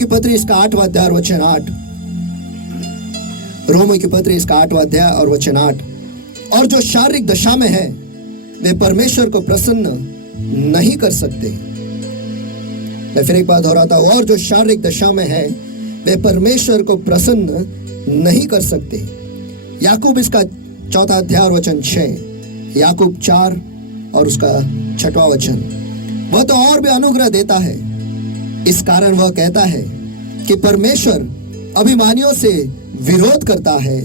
की पत्री इसका 8वां अध्याय और वचन 8। रोमियो की पत्री इसका 8वां अध्याय और वचन 8। और जो शारीरिक दशा में है वे परमेश्वर को प्रसन्न नहीं कर सकते। मैं फिर एक बार दोहराता हूं, और जो शारीरिक दशा में है वे परमेश्वर को प्रसन्न नहीं कर सकते। याकूब इसका 4वां अध्याय और वचन 6। याकूब 4 और उसका 6वां वचन। वह तो और भी अनुग्रह देता है, इस कारण वह कहता है कि परमेश्वर अभिमानियों से विरोध करता है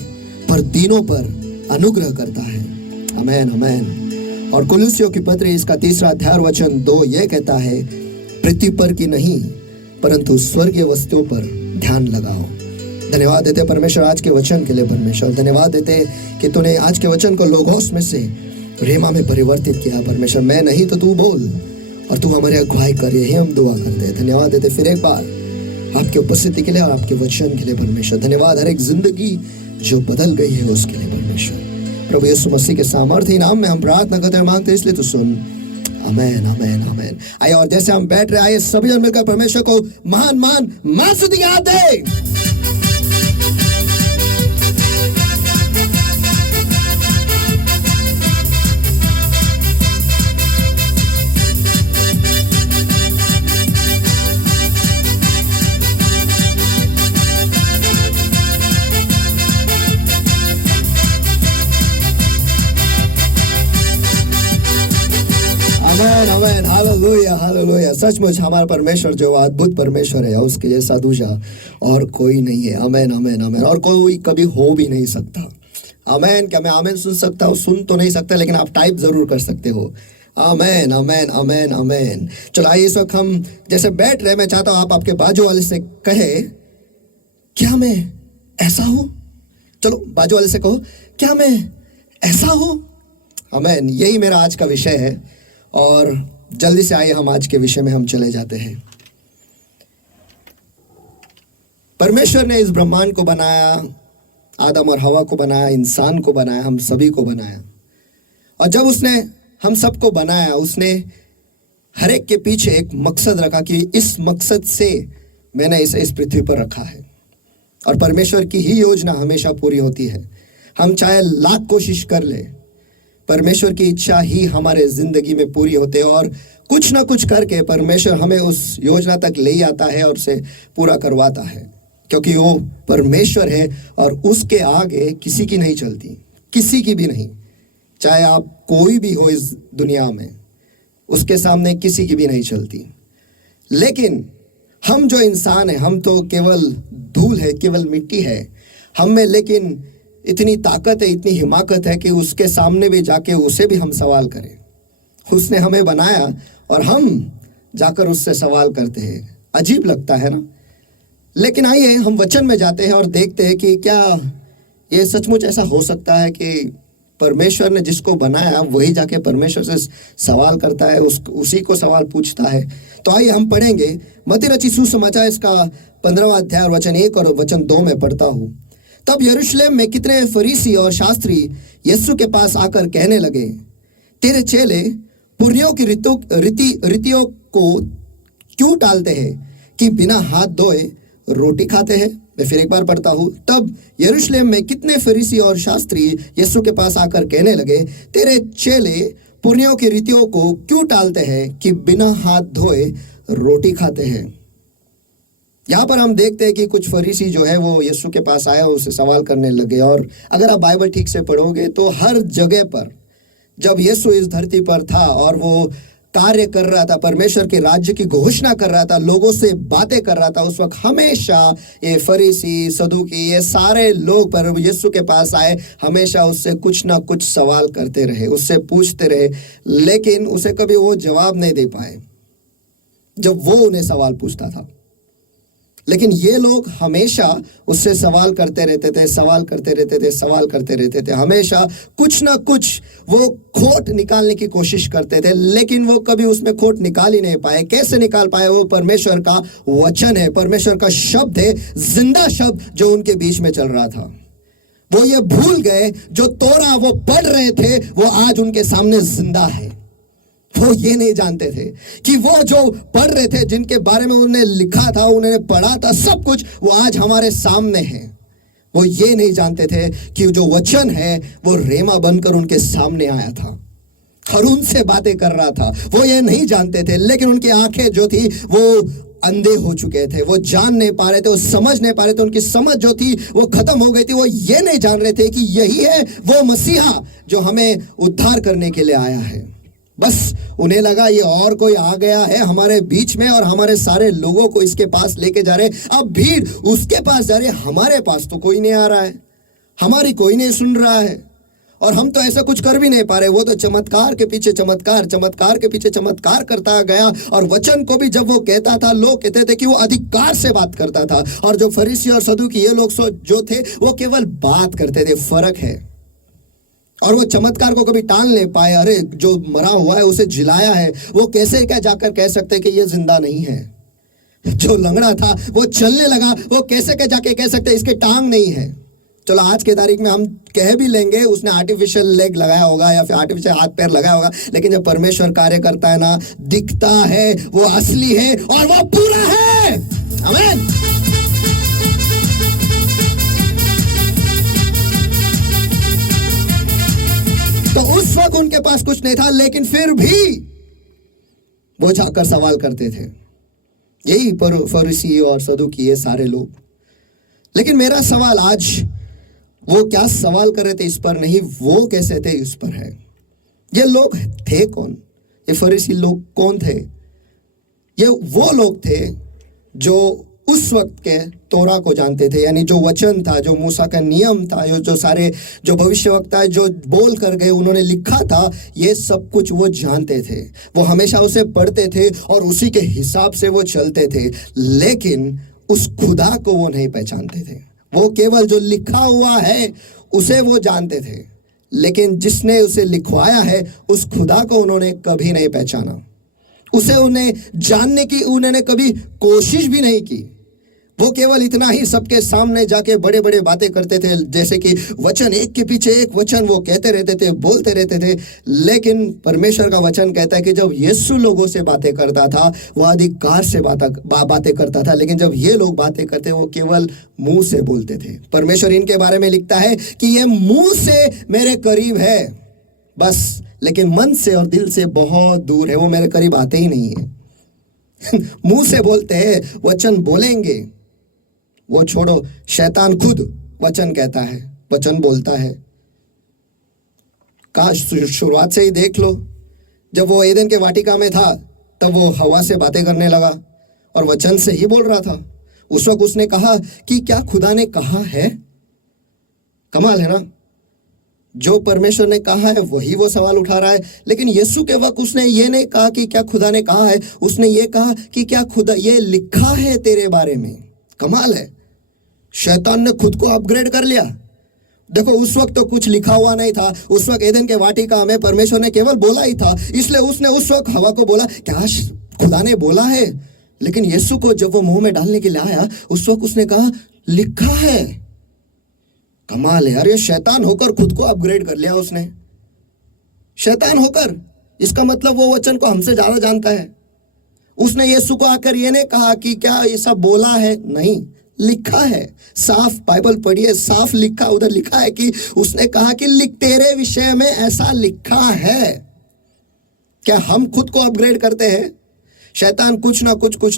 पर दीनों पर अनुग्रह करता है। आमेन आमेन। और कुलुस्सियों की पत्री इसका 3वां अध्याय और वचन 2 यह कहता है, पृथ्वी पर की नहीं परंतु स्वर्गीय वस्तुओं पर ध्यान लगाओ। धन्यवाद देते परमेश्वर आज के वचन के लिए। परमेश्वर धन्यवाद देते कि तूने आज के वचन को लोगोस में से रेमा में परिवर्तित किया। परमेश्वर मैं नहीं तो तू बोल और तू हमारी अगुवाई कर, यही हम दुआ करते हैं। धन्यवाद देते फिर एक बार आपकी उपस्थिति के लिए और आपके वचन के लिए परमेश्वर। धन्यवाद हर एक जिंदगी जो बदल गई है उसके लिए परमेश्वर। प्रभु यीशु मसीह के सामर्थ्य नाम में हम प्रार्थना करते हैं, मांगते हैं, इसलिए तू सुन। आमेन आमेन आमेन। आइए और जैसे हम बैठ रहे आइए सभी जन मिलकर परमेश्वर को महान महान स्तुतियां दें। Amen hallelujah hallelujah. सचमुच हमारा परमेश्वर जो अद्भुत परमेश्वर है, उसके जैसा दूसरा और कोई नहीं है। आमेन आमेन आमेन। और कोई कभी हो भी नहीं सकता। आमेन। क्या मैं आमेन सुन सकता हूँ? सुन तो नहीं सकता, लेकिन आप टाइप जरूर कर सकते हो। आमेन आमेन आमेन आमेन। चलो आइए इस वक्त हम जैसे बैठ रहे, मैं चाहता हूँ आप आपके बाजू वाले से कहे, क्या मैं ऐसा हूँ? चलो बाजू वाले से कहो, क्या मैं ऐसा हूँ? आमेन। यही मेरा आज का विषय है और जल्दी से आइए हम आज के विषय में हम चले जाते हैं। परमेश्वर ने इस ब्रह्मांड को बनाया, आदम और हवा को बनाया, इंसान को बनाया, हम सभी को बनाया। और जब उसने हम सबको बनाया, उसने हर एक के पीछे एक मकसद रखा कि इस मकसद से मैंने इसे इस पृथ्वी पर रखा है। और परमेश्वर की ही योजना हमेशा पूरी होती है। हम चाहे लाख कोशिश कर ले, परमेश्वर की इच्छा ही हमारे जिंदगी में पूरी होते है और कुछ ना कुछ करके परमेश्वर हमें उस योजना तक ले आता है और उसे पूरा करवाता है, क्योंकि वो परमेश्वर है और उसके आगे किसी की नहीं चलती, किसी की भी नहीं। चाहे आप कोई भी हो इस दुनिया में, उसके सामने किसी की भी नहीं चलती। लेकिन हम जो इंसान है, हम तो केवल धूल है, केवल मिट्टी है हम में, लेकिन इतनी ताकत है, इतनी हिमाकत है कि उसके सामने भी जाके उसे भी हम सवाल करें। उसने हमें बनाया और हम जाकर उससे सवाल करते हैं। अजीब लगता है ना? लेकिन आइए हम वचन में जाते हैं और देखते हैं कि क्या ये सचमुच ऐसा हो सकता है कि परमेश्वर ने जिसको बनाया वही जाके परमेश्वर से सवाल करता है, उसी को सवाल पूछता है। तो आइए हम पढ़ेंगे मत्ती रचित सुसमाचार इसका 15वां अध्याय वचन 1 और वचन 2 में पढ़ता हूँ। तब यरूशलेम में कितने फरीसी और शास्त्री यीशु के पास आकर कहने लगे, तेरे चेले पुर्नियों की रीतियों को क्यों टालते हैं कि बिना हाथ धोए रोटी खाते हैं? मैं फिर एक बार पढ़ता हूँ। तब यरूशलेम में कितने फरीसी और शास्त्री यीशु के पास आकर कहने लगे, तेरे चेले पुर्नियों की रीतियों को क्यों टालते हैं कि बिना हाथ धोए रोटी खाते हैं? यहाँ पर हम देखते हैं कि कुछ फरीसी जो है वो यीशु के पास आए और उससे सवाल करने लगे। और अगर आप बाइबल ठीक से पढ़ोगे तो हर जगह पर जब यीशु इस धरती पर था और वो कार्य कर रहा था, परमेश्वर के राज्य की घोषणा कर रहा था, लोगों से बातें कर रहा था, उस वक्त हमेशा ये फरीसी सदूकी ये सारे लोग पर यीशु के पास आए, हमेशा उससे कुछ ना कुछ सवाल करते रहे, उससे पूछते रहे, लेकिन उसे कभी वो जवाब नहीं दे पाए जब वो उन्हें सवाल पूछता था। लेकिन ये लोग हमेशा उससे सवाल करते रहते थे, सवाल करते रहते थे, सवाल करते रहते थे। हमेशा कुछ ना कुछ वो खोट निकालने की कोशिश करते थे, लेकिन वो कभी उसमें खोट निकाल ही नहीं पाए। कैसे निकाल पाए? वो परमेश्वर का वचन है, परमेश्वर का शब्द है, जिंदा शब्द जो उनके बीच में चल रहा था। वो ये भूल गए, जो तोरा वो पढ़ रहे थे वो आज उनके सामने जिंदा है। वो ये नहीं जानते थे कि वो जो पढ़ रहे थे, जिनके बारे में उन्होंने लिखा था, उन्होंने पढ़ा था, सब कुछ वो आज हमारे सामने है। वो ये नहीं जानते थे कि जो वचन है वो रेमा बनकर उनके सामने आया था और उनसे बातें कर रहा था। वो ये नहीं जानते थे, लेकिन उनकी आंखें जो थी वो अंधे हो चुके थे, वो जान नहीं पा रहे थे, वो समझ नहीं पा रहे थे, उनकी समझ जो थी वो खत्म हो गई थी। वो ये नहीं जान रहे थे कि यही है वो मसीहा जो हमें उद्धार करने के लिए आया है। बस उन्हें लगा ये और कोई आ गया है हमारे बीच में और हमारे सारे लोगों को इसके पास लेके जा रहे। अब भीड़ उसके पास जा रही है, हमारे पास तो कोई नहीं आ रहा है, हमारी कोई नहीं सुन रहा है और हम तो ऐसा कुछ कर भी नहीं पा रहे। वो तो चमत्कार के पीछे चमत्कार, चमत्कार के पीछे चमत्कार करता गया। और वचन को भी जब वो कहता था, लोग कहते थे कि वो अधिकार से बात करता था। और जो फरीसी और सदूकी ये लोग जो थे वो केवल बात करते थे। फर्क है। और वो चमत्कार को कभी टाल नहीं पाए। अरे जो मरा हुआ है उसे जिलाया है, वो कैसे क्या जाकर कह सकते कि ये जिंदा नहीं है। जो लंगड़ा था वो चलने लगा, वो कैसे क्या जाके कह सकते इसके टांग नहीं है। चलो आज के तारीख में हम कह भी लेंगे उसने आर्टिफिशियल लेग लगाया होगा या फिर आर्टिफिशियल हाथ पैर लगाया होगा, लेकिन जब परमेश्वर कार्य करता है ना, दिखता है, वो असली है और वो पूरा है। आमीन। तो उस वक्त उनके पास कुछ नहीं था, लेकिन फिर भी वो जाकर सवाल करते थे। यही फरीसी और सदूकी ये सारे लोग। लेकिन मेरा सवाल आज, वो क्या सवाल कर रहे थे इस पर नहीं, वो कैसे थे इस पर है। ये लोग थे कौन? ये फरीसी लोग कौन थे? ये वो लोग थे जो उस वक्त के तोरा को जानते थे, यानी जो वचन था, जो मूसा का नियम था, जो सारे जो भविष्यवक्ता जो बोल कर गए, उन्होंने लिखा था, ये सब कुछ वो जानते थे। वो हमेशा उसे पढ़ते थे और उसी के हिसाब से वो चलते थे। लेकिन उस खुदा को वो नहीं पहचानते थे। वो केवल जो लिखा हुआ है उसे वो जानते थे, लेकिन जिसने उसे लिखवाया है उस खुदा को उन्होंने कभी नहीं पहचाना। उसे उन्हें जानने की उन्होंने कभी कोशिश भी नहीं की। वो केवल इतना ही सबके सामने जाके बड़े बड़े बातें करते थे, जैसे कि वचन एक के पीछे एक वचन वो कहते रहते थे, बोलते रहते थे। लेकिन परमेश्वर का वचन कहता है कि जब यीशु लोगों से बातें करता था वो अधिकार से बातें करता था, लेकिन जब ये लोग बातें करते वो केवल मुंह से बोलते थे। परमेश्वर इनके बारे में लिखता है कि ये मुंह से मेरे करीब है बस, लेकिन मन से और दिल से बहुत दूर है। वो मेरे करीब आते ही नहीं है। मुंह से बोलते हैं, वचन बोलेंगे, वो छोड़ो, शैतान खुद वचन कहता है, वचन बोलता है। काश शुरुआत से ही देख लो, जब वो एदन के वाटिका में था तब वो हवा से बातें करने लगा और वचन से ही बोल रहा था। उस वक्त उसने कहा कि क्या खुदा ने कहा है? कमाल है ना। जो परमेश्वर ने कहा है वही वो सवाल उठा रहा है। लेकिन यीशु के वक्त उसने ये नहीं कहा कि क्या खुदा ने कहा है, उसने ये कहा कि क्या खुदा ये लिखा है तेरे बारे में। कमाल है। शैतान ने खुद को अपग्रेड कर लिया। देखो उस वक्त तो कुछ लिखा हुआ नहीं था। उस वक्त एदन के वाटिका में परमेश्वर ने केवल बोला ही था, इसलिए उसने उस वक्त हवा को बोला क्या खुदा ने बोला है। लेकिन यीशु को जब वो मुंह में डालने के लिए आया उस वक्त उसने कहा लिखा है। कमाल है यार, ये शैतान होकर खुद को अपग्रेड कर लिया उसने। शैतान होकर, इसका मतलब वो वचन को हमसे ज्यादा जानता है। उसने यीशु को आकर ये नहीं कहा कि क्या ये सब बोला है, नहीं, लिखा है। साफ बाइबल पढ़िए, साफ लिखा, उधर लिखा है कि उसने कहा कि लिख तेरे विषय में ऐसा लिखा है। क्या हम खुद को अपग्रेड करते हैं? शैतान कुछ ना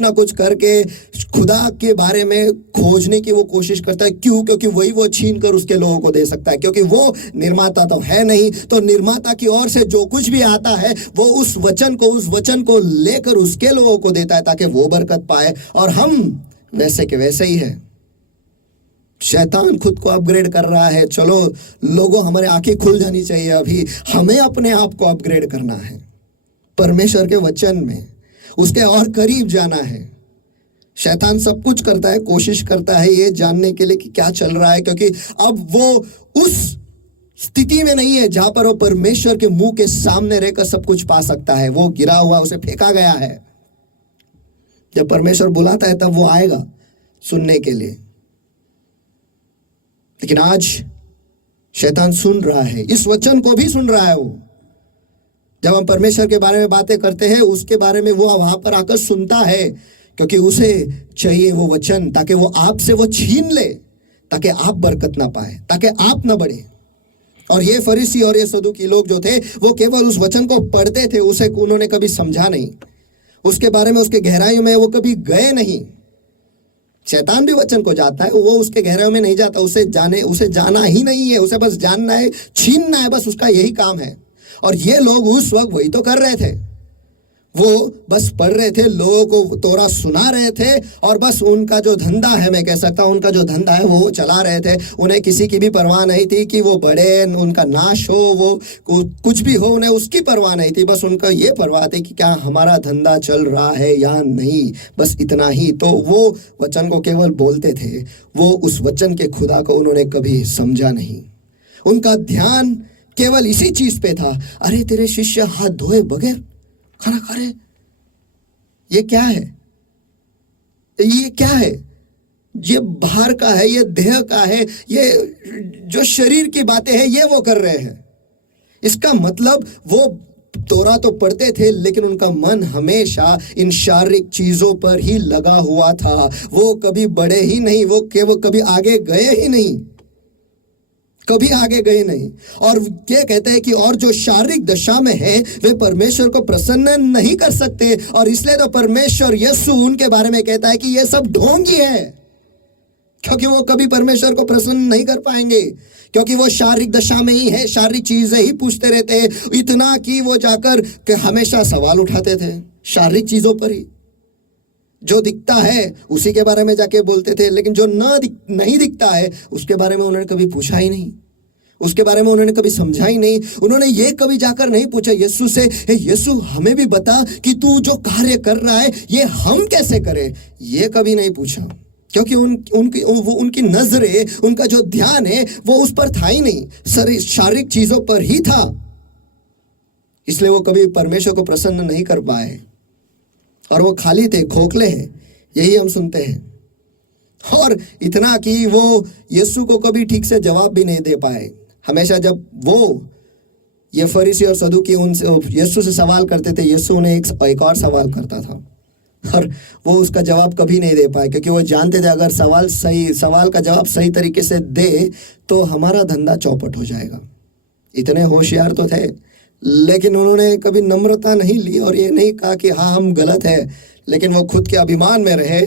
कुछ करके खुदा के बारे में खोजने की वो कोशिश करता है। क्यों? क्योंकि वही वो छीन कर उसके लोगों को दे सकता है। क्योंकि वो निर्माता तो है नहीं, तो निर्माता की ओर से जो कुछ भी आता है वो उस वचन को लेकर उसके लोगों को देता है ताकि वो बरकत पाए। और हम वैसे के वैसे ही है। शैतान खुद को अपग्रेड कर रहा है। चलो लोगों, हमारे आंखें खुल जानी चाहिए। अभी हमें अपने आप को अपग्रेड करना है परमेश्वर के वचन में, उसके और करीब जाना है। शैतान सब कुछ करता है, कोशिश करता है ये जानने के लिए कि क्या चल रहा है, क्योंकि अब वो उस स्थिति में नहीं है जहां पर वो परमेश्वर के मुंह के सामने रहकर सब कुछ पा सकता है। वो गिरा हुआ, उसे फेंका गया है। जब परमेश्वर बुलाता है तब वो आएगा सुनने के लिए। लेकिन आज शैतान सुन रहा है, इस वचन को भी सुन रहा है वो, जब हम परमेश्वर के बारे में बातें करते हैं, उसके बारे में वो वहां पर आकर सुनता है, क्योंकि उसे चाहिए वो वचन, ताकि वो आपसे वो छीन ले, ताकि आप बरकत ना पाए, ताकि आप ना बढ़े। और ये फरीसी और ये सदूकी लोग जो थे, वो केवल उस वचन को पढ़ते थे, उसे उन्होंने कभी समझा नहीं, उसके बारे में, उसके गहराइयों में वो कभी गए नहीं। शैतान भी वचन को जाता है, वो उसके गहराइयों में नहीं जाता, उसे जाना ही नहीं है, उसे बस जानना है, छीनना है, बस उसका यही काम है। और ये लोग उस वक्त वही तो कर रहे थे, वो बस पढ़ रहे थे, लोगों को तोरा सुना रहे थे, और बस उनका जो धंधा है, मैं कह सकता हूं उनका जो धंधा है वो चला रहे थे। उन्हें किसी की भी परवाह नहीं थी कि वो बढ़े, उनका नाश हो, वो कुछ भी हो, उन्हें उसकी परवाह नहीं थी। बस उनका ये परवाह थी कि क्या हमारा धंधा चल रहा है या नहीं, बस इतना ही। तो वो वचन को केवल बोलते थे, वो उस वचन के खुदा को उन्होंने कभी समझा नहीं। उनका ध्यान केवल इसी चीज पे था, अरे तेरे शिष्य हाथ धोए बगैर खाना खा रहे, ये क्या है, ये क्या है, ये बाहर का है, ये देह का है, ये जो शरीर की बातें हैं ये वो कर रहे हैं। इसका मतलब वो तोरा तो पढ़ते थे, लेकिन उनका मन हमेशा इन शारीरिक चीजों पर ही लगा हुआ था। वो कभी बढ़े ही नहीं, वो कभी आगे गए ही नहीं, कभी आगे गए नहीं। और क्या कहते हैं कि और जो शारीरिक दशा में है वे परमेश्वर को प्रसन्न नहीं कर सकते, और इसलिए तो परमेश्वर यीशु उनके बारे में कहता है कि ये सब ढोंगी है, क्योंकि वो कभी परमेश्वर को प्रसन्न नहीं कर पाएंगे, क्योंकि वो शारीरिक दशा में ही है, शारीरिक चीजें ही पूछते रहते हैं। इतना कि वो जाकर के हमेशा सवाल उठाते थे शारीरिक चीजों पर ही, जो दिखता है उसी के बारे में जाके बोलते थे, लेकिन जो नहीं दिखता है उसके बारे में उन्होंने कभी पूछा ही नहीं, उसके बारे में उन्होंने कभी समझा ही नहीं। उन्होंने ये कभी जाकर नहीं पूछा यीशु से, हे यीशु हमें भी बता कि तू जो कार्य कर रहा है ये हम कैसे करें, ये कभी नहीं पूछा, क्योंकि उनकी नजरें, उनका जो ध्यान है वो उस पर था ही नहीं, शारीरिक चीजों पर ही था। इसलिए वो कभी परमेश्वर को प्रसन्न नहीं कर पाए, और वो खाली थे, खोखले हैं, यही हम सुनते हैं। और इतना कि वो यीशु को कभी ठीक से जवाब भी नहीं दे पाए। हमेशा जब वो ये फरीसी और सदूकी उनसे यीशु से सवाल करते थे, यीशु उन्हें एक और सवाल करता था, और वो उसका जवाब कभी नहीं दे पाए, क्योंकि वो जानते थे अगर सवाल का जवाब सही तरीके से दे तो हमारा धंधा चौपट हो जाएगा। इतने होशियार तो थे, लेकिन उन्होंने कभी नम्रता नहीं ली और ये नहीं कहा कि हाँ हम गलत है, लेकिन वो खुद के अभिमान में रहे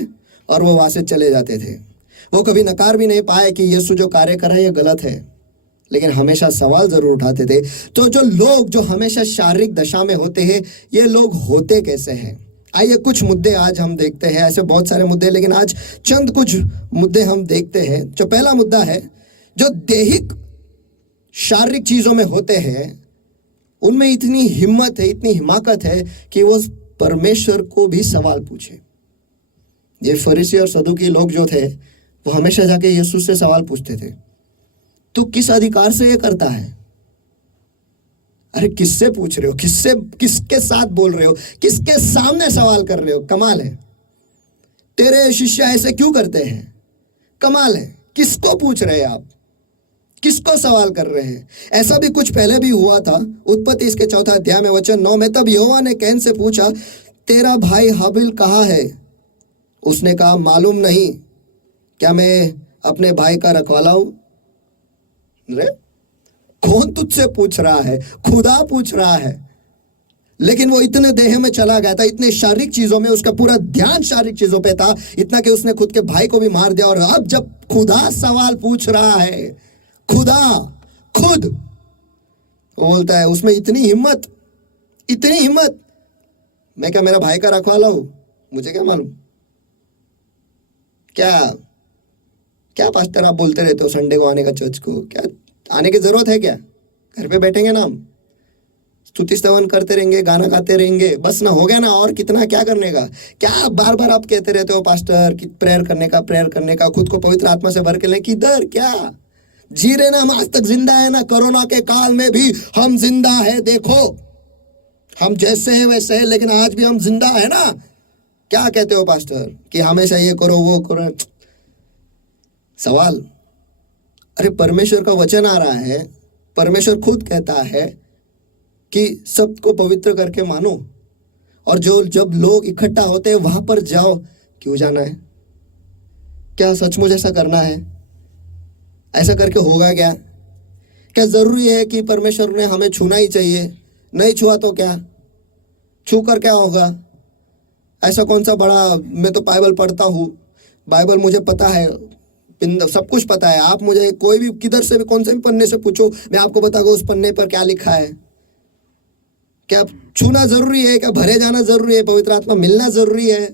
और वो वहां से चले जाते थे। वो कभी नकार भी नहीं पाए कि यीशु जो कार्य कर रहा है ये गलत है, लेकिन हमेशा सवाल जरूर उठाते थे। तो जो लोग जो हमेशा शारीरिक दशा में होते हैं, ये लोग होते कैसे हैं? आइए कुछ मुद्दे आज हम देखते हैं, ऐसे बहुत सारे मुद्दे, लेकिन आज चंद कुछ मुद्दे हम देखते हैं। जो पहला मुद्दा है, जो दैहिक शारीरिक चीजों में होते हैं उनमें इतनी हिम्मत है, इतनी हिमाकत है कि वो परमेश्वर को भी सवाल पूछे। ये फरीसी और सदूकी लोग जो थे वो हमेशा जाके यीशु से सवाल पूछते थे, तू किस अधिकार से ये करता है? अरे किससे पूछ रहे हो, किसके साथ बोल रहे हो, किसके सामने सवाल कर रहे हो? कमाल है। तेरे शिष्य ऐसे क्यों करते हैं? कमाल है। किसको पूछ रहे हैं आप, किसको सवाल कर रहे हैं? ऐसा भी कुछ पहले भी हुआ था। उत्पत्ति इसके 4 अध्याय में वचन 9 में, तब यहोवा ने कैन से पूछा, तेरा भाई हाबिल कहाँ है? उसने कहा, मालूम नहीं, क्या मैं अपने भाई का रखवाला हूं? अरे कौन तुझसे पूछ रहा है? खुदा पूछ रहा है। लेकिन वो इतने देह में चला गया था, इतने शारीरिक चीजों में, उसका पूरा ध्यान शारीरिक चीजों पे था, इतना कि उसने खुद के भाई को भी मार दिया। और अब जब खुदा सवाल पूछ रहा है, खुदा खुद बोलता है, उसमें इतनी हिम्मत, इतनी हिम्मत, मैं क्या मेरा भाई का रखवाला हूं? मुझे क्या मालूम? क्या पास्टर आप बोलते रहते हो संडे को आने का चर्च को? क्या आने की जरूरत है क्या? घर पे बैठेंगे ना हम, स्तुति स्तवन करते रहेंगे, गाना गाते रहेंगे, बस ना, हो गया ना? और कितना क्या करने का? क्या बार बार आप कहते रहते हो पास्टर कि प्रेयर करने का, खुद को पवित्र आत्मा से भर के लें? किधर क्या जी रहे ना हम? आज तक जिंदा है ना? कोरोना के काल में भी हम जिंदा है। देखो हम जैसे हैं वैसे हैं, लेकिन आज भी हम जिंदा है ना? क्या कहते हो पास्टर कि हमेशा ये करो वो करो? सवाल, अरे परमेश्वर का वचन आ रहा है, परमेश्वर खुद कहता है कि सबको पवित्र करके मानो, और जो जब लोग इकट्ठा होते हैं वहां पर जाओ, क्यों जाना है? क्या सचमुच ऐसा करना है? ऐसा करके होगा क्या? क्या जरूरी है कि परमेश्वर ने हमें छूना ही चाहिए? नहीं छुआ तो क्या? छू कर क्या होगा? ऐसा कौन सा बड़ा, मैं तो बाइबल पढ़ता हूँ, बाइबल मुझे पता है, सब कुछ पता है। आप मुझे कोई भी किधर से भी कौन से भी पन्ने से पूछो, मैं आपको बताऊंगा उस पन्ने पर क्या लिखा है। क्या छूना जरूरी है? क्या भरे जाना जरूरी है? पवित्र आत्मा मिलना जरूरी है?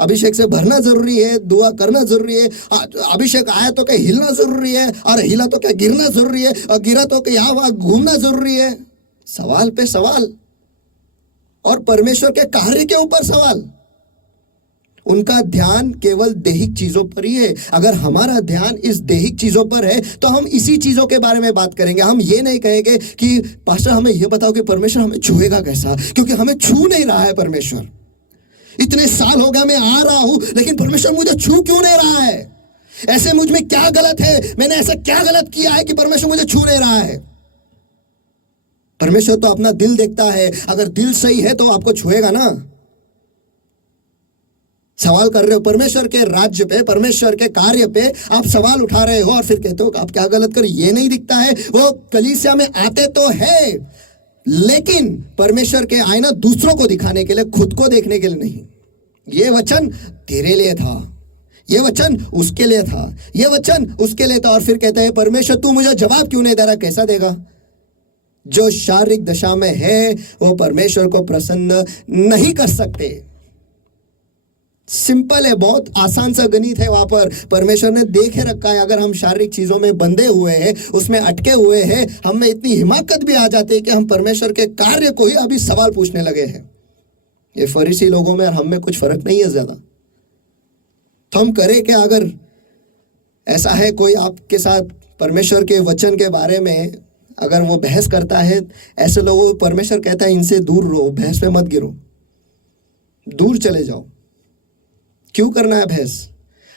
अभिषेक से भरना जरूरी है? दुआ करना जरूरी है? अभिषेक आया तो क्या हिलना जरूरी है? और हिला तो क्या गिरना जरूरी है? और गिरा तो क्या यहाँ वहां घूमना जरूरी है? सवाल पे सवाल, और परमेश्वर के कार्य के ऊपर सवाल। उनका ध्यान केवल दैहिक चीजों पर ही है। अगर हमारा ध्यान इस दैहिक चीजों पर है तो हम इसी चीजों के बारे में बात करेंगे। हम ये नहीं कहेंगे कि पास्टर हमें ये बताओ कि परमेश्वर हमें छुएगा कैसा, क्योंकि हमें छू नहीं रहा है परमेश्वर। इतने साल हो गया मैं आ रहा हूं, लेकिन परमेश्वर मुझे छू क्यों नहीं रहा है? ऐसे मुझ में क्या गलत है? मैंने ऐसा क्या गलत किया है कि परमेश्वर मुझे छू नहीं रहा है? परमेश्वर तो अपना दिल देखता है। अगर दिल सही है तो आपको छुएगा ना। सवाल कर रहे हो परमेश्वर के राज्य पे, परमेश्वर के कार्य पे आप सवाल उठा रहे हो, और फिर कहते हो आप क्या गलत कर, ये नहीं दिखता है? वो कलीसिया में आते तो है, लेकिन परमेश्वर के आईना दूसरों को दिखाने के लिए, खुद को देखने के लिए नहीं। ये वचन तेरे लिए था, ये वचन उसके लिए था, ये वचन उसके लिए था, और फिर कहते हैं परमेश्वर तू मुझे जवाब क्यों नहीं दे रहा? कैसा देगा? जो शारीरिक दशा में है वो परमेश्वर को प्रसन्न नहीं कर सकते। सिंपल है, बहुत आसान सा गणित है। वहां पर परमेश्वर ने देखे रखा है। अगर हम शारीरिक चीजों में बंधे हुए हैं, उसमें अटके हुए हैं, हम में इतनी हिमाकत भी आ जाती है कि हम परमेश्वर के कार्य को ही अभी सवाल पूछने लगे हैं। ये फरीसी लोगों में और हम में कुछ फर्क नहीं है ज्यादा। तो हम करें क्या? अगर ऐसा है कोई आपके साथ परमेश्वर के वचन के बारे में अगर वो बहस करता है, ऐसे लोगों को परमेश्वर कहता है इनसे दूर रहो, बहस में मत गिरो, दूर चले जाओ। क्यों करना है बहस?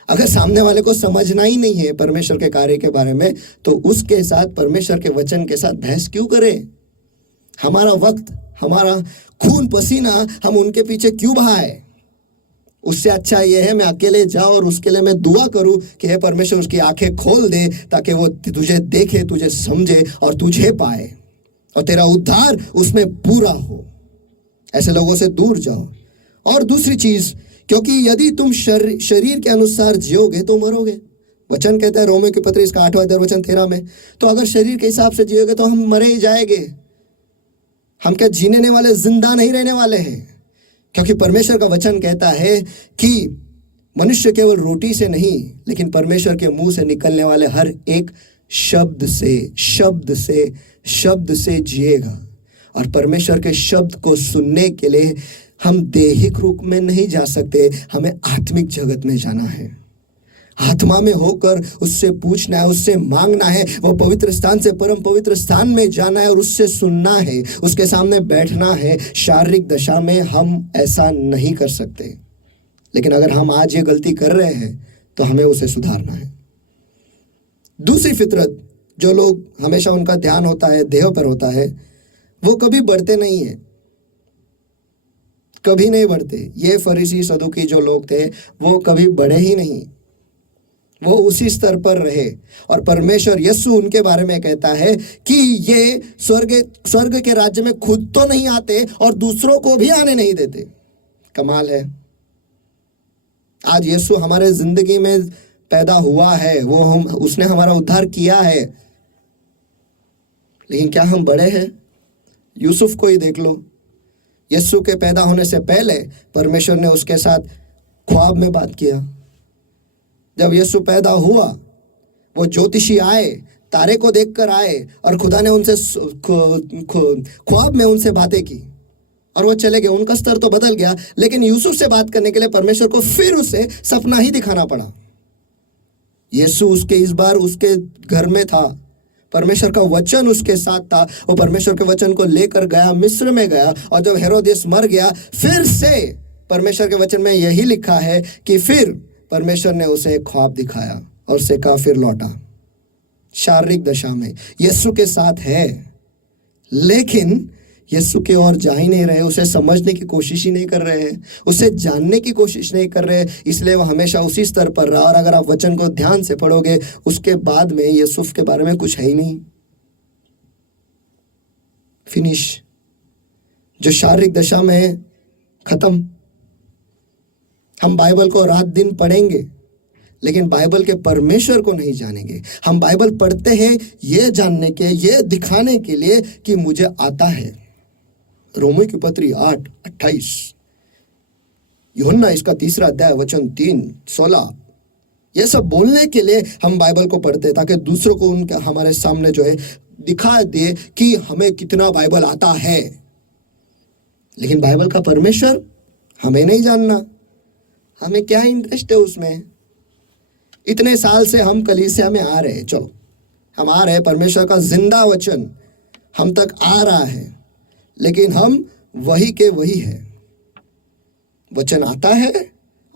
अगर सामने वाले को समझना ही नहीं है परमेश्वर के कार्य के बारे में, तो उसके साथ, परमेश्वर के वचन के साथ बहस क्यों करें? हमारा वक्त, हमारा खून पसीना हम उनके पीछे क्यों बहाए? उससे अच्छा यह है मैं अकेले जाऊं और उसके लिए मैं दुआ करूं कि हे परमेश्वर उसकी आंखें खोल दे, ताकि वो तुझे देखे, तुझे समझे और तुझे पाए, और तेरा उद्धार उसमें पूरा हो। ऐसे लोगों से दूर जाओ। और दूसरी चीज, क्योंकि यदि तुम शरीर के अनुसार जियोगे तो मरोगे। वचन कहता है रोमियो की पत्री इसका 8वां अध्याय वचन 13 में, तो अगर शरीर के हिसाब से जियोगे तो हम मरे ही जाएंगे। हम क्या जीने वाले, जिंदा नहीं रहने वाले हैं? क्योंकि परमेश्वर का वचन कहता है कि मनुष्य केवल रोटी से नहीं, लेकिन परमेश्वर के मुंह से निकलने वाले हर एक शब्द से जिएगा। और परमेश्वर के शब्द को सुनने के लिए हम दैहिक रूप में नहीं जा सकते, हमें आत्मिक जगत में जाना है। आत्मा में होकर उससे पूछना है, उससे मांगना है, वो पवित्र स्थान से परम पवित्र स्थान में जाना है और उससे सुनना है, उसके सामने बैठना है। शारीरिक दशा में हम ऐसा नहीं कर सकते, लेकिन अगर हम आज ये गलती कर रहे हैं तो हमें उसे सुधारना है। दूसरी फितरत, जो लोग हमेशा उनका ध्यान होता है देह पर होता है, वो कभी बढ़ते नहीं है, कभी नहीं बढ़ते। ये फरीसी सदुकी जो लोग थे वो कभी बढ़े ही नहीं, वो उसी स्तर पर रहे। और परमेश्वर यीशु उनके बारे में कहता है कि ये स्वर्ग के राज्य में खुद तो नहीं आते और दूसरों को भी आने नहीं देते। कमाल है। आज यीशु हमारे जिंदगी में पैदा हुआ है, उसने हमारा उद्धार किया है, लेकिन क्या हम बड़े हैं? यूसुफ को ही देख लो। यीशु के पैदा होने से पहले परमेश्वर ने उसके साथ ख्वाब में बात किया। जब यीशु पैदा हुआ, वो ज्योतिषी आए, तारे को देखकर आए और खुदा ने उनसे ख्वाब में उनसे बातें की और वो चले गए। उनका स्तर तो बदल गया, लेकिन यूसुफ से बात करने के लिए परमेश्वर को फिर उसे सपना ही दिखाना पड़ा। यीशु इस बार उसके घर में था, परमेश्वर का वचन उसके साथ था। वो परमेश्वर के वचन को लेकर गया, मिस्र में गया, और जब हेरोदेस मर गया, फिर से परमेश्वर के वचन में यही लिखा है कि फिर परमेश्वर ने उसे एक ख्वाब दिखाया और उसे कहा फिर लौटा। शारीरिक दशा में यीशु के साथ है, लेकिन यीशु के ओर जा ही नहीं रहे, उसे समझने की कोशिश ही नहीं कर रहे हैं, उसे जानने की कोशिश नहीं कर रहे, इसलिए वो हमेशा उसी स्तर पर रहा। और अगर आप वचन को ध्यान से पढ़ोगे, उसके बाद में यूसुफ के बारे में कुछ है ही नहीं। फिनिश। जो शारीरिक दशा में है, खत्म। हम बाइबल को रात दिन पढ़ेंगे, लेकिन बाइबल के परमेश्वर को नहीं जानेंगे। हम बाइबल पढ़ते हैं ये जानने के, ये दिखाने के लिए कि मुझे आता है। रोमी की पत्री 8:28, यूहन्ना इसका 3 अध्याय वचन 3:16, ये सब बोलने के लिए हम बाइबल को पढ़ते हैं, ताकि दूसरों को उनके हमारे सामने जो है दिखा दे कि हमें कितना बाइबल आता है। लेकिन बाइबल का परमेश्वर हमें नहीं जानना। हमें क्या इंटरेस्ट है उसमें? इतने साल से हम कलीसिया में आ रहे हैं, चलो हम आ रहे हैं, परमेश्वर का जिंदा वचन हम तक आ रहा है, लेकिन हम वही के वही है। वचन आता है